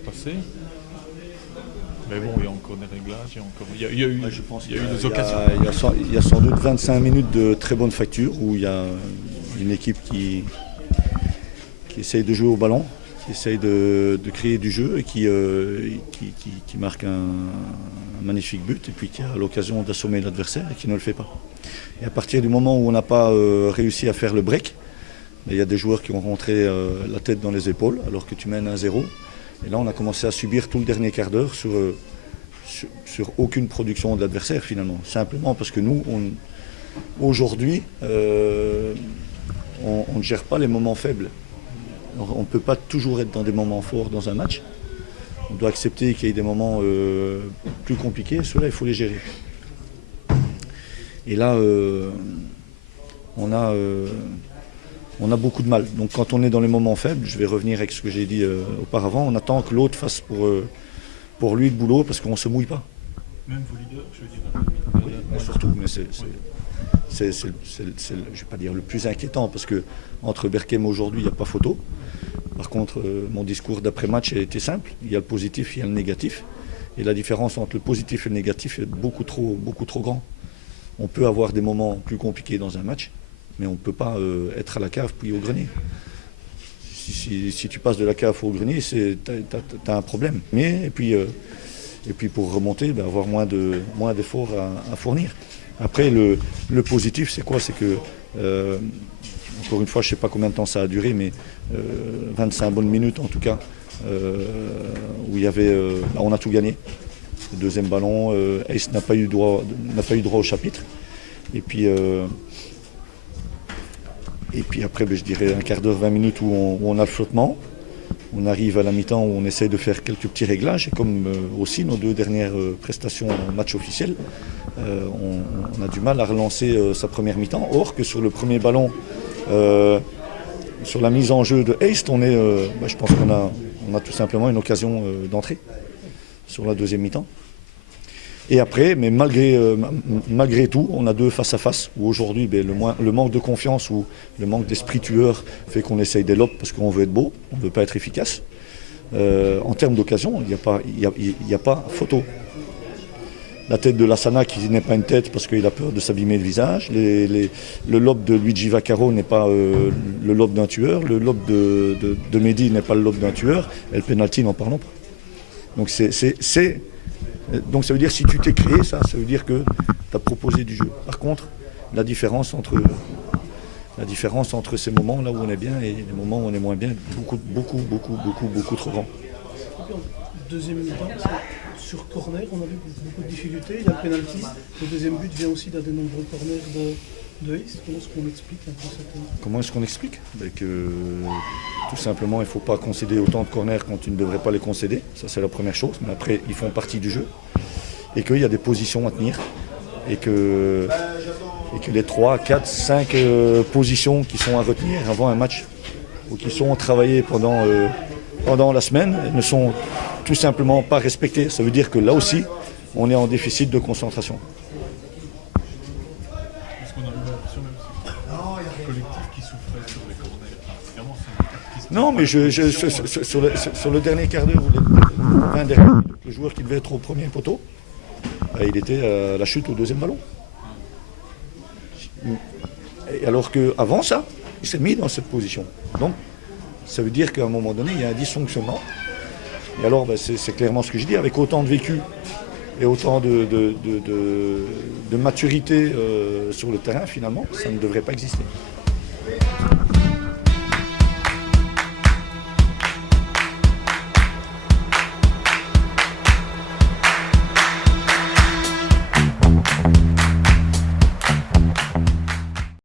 match passé. Mais bon, il y a encore des réglages, il y a eu, Je pense il y a eu des occasions. Il y a sans doute 25 minutes de très bonne facture où il y a une équipe qui essaye de jouer au ballon, qui essaye de créer du jeu et qui marque un magnifique but et puis qui a l'occasion d'assommer l'adversaire et qui ne le fait pas. Et à partir du moment où on n'a pas réussi à faire le break, il y a des joueurs qui ont rentré la tête dans les épaules alors que tu mènes 1-0. Et là, on a commencé à subir tout le dernier quart d'heure sur aucune production de l'adversaire finalement. Simplement parce que nous, aujourd'hui, on ne gère pas les moments faibles. Alors, on ne peut pas toujours être dans des moments forts dans un match. On doit accepter qu'il y ait des moments plus compliqués. Ceux-là, il faut les gérer. Et là, on a beaucoup de mal. Donc quand on est dans les moments faibles, je vais revenir avec ce que j'ai dit auparavant, on attend que l'autre fasse pour lui le boulot parce qu'on ne se mouille pas. Même vos leaders, je veux dire. Oui, mais surtout, mais c'est je ne vais pas dire le plus inquiétant parce qu'entre Berchem aujourd'hui, il n'y a pas photo. Par contre, mon discours d'après-match a été simple. Il y a le positif, il y a le négatif. Et la différence entre le positif et le négatif est beaucoup trop grand. On peut avoir des moments plus compliqués dans un match, mais on ne peut pas être à la cave puis au grenier. Si tu passes de la cave au grenier, tu as un problème. Et puis pour remonter, avoir moins d'efforts à fournir. Après, le positif, c'est quoi? C'est que, encore une fois, je ne sais pas combien de temps ça a duré, mais 25 bonnes minutes en tout cas, où il y avait, on a tout gagné. Le deuxième ballon, Ace n'a pas eu droit au chapitre. Et puis après, je dirais un quart d'heure, 20 minutes où on a le flottement. On arrive à la mi-temps où on essaye de faire quelques petits réglages. Et comme aussi nos deux dernières prestations en match officiel, on a du mal à relancer sa première mi-temps. Or que sur le premier ballon, sur la mise en jeu de Ace, je pense qu'on a tout simplement une occasion d'entrée sur la deuxième mi-temps. Et après, mais malgré tout, on a deux face-à-face où aujourd'hui, le manque de confiance ou le manque d'esprit tueur fait qu'on essaye des lobes parce qu'on veut être beau, on ne veut pas être efficace. En termes d'occasion, il n'y a pas photo. La tête de Lassana qui n'est pas une tête parce qu'il a peur de s'abîmer le visage. Le lobe de Luigi Vaccaro n'est pas le lobe d'un tueur. Le lobe de Mehdi n'est pas le lobe d'un tueur. Et le penalty, n'en parlons pas. Donc ça veut dire si tu t'es créé ça veut dire que tu as proposé du jeu. Par contre, la différence entre ces moments là où on est bien et les moments où on est moins bien, beaucoup trop grand. Deuxième mi-temps, sur corner, on a vu beaucoup de difficultés. Il y a le penalty. Le deuxième but vient aussi d'un des nombreux corners de Ace. Comment est-ce qu'on explique un peu cette... Comment est-ce qu'on explique? Que tout simplement, il ne faut pas concéder autant de corners quand tu ne devrais pas les concéder. Ça, c'est la première chose. Mais après, ils font partie du jeu. Et qu'il y a des positions à tenir. Et que les 3, 4, 5 positions qui sont à retenir avant un match ou qui sont travaillées pendant la semaine ne sont tout simplement pas respectées. Ça veut dire que là aussi, on est en déficit de concentration. Est-ce qu'on a eu l'impression même que c'est le collectif qui souffrait sur les corners? Non, mais sur le dernier quart d'heure, ou les 20 dernières minutes, le joueur qui devait être au premier poteau, il était à la chute au deuxième ballon. Et alors qu'avant ça, il s'est mis dans cette position. Donc, ça veut dire qu'à un moment donné, il y a un dysfonctionnement. Et alors, c'est clairement ce que je dis, avec autant de vécu et autant de maturité sur le terrain, finalement, ça ne devrait pas exister.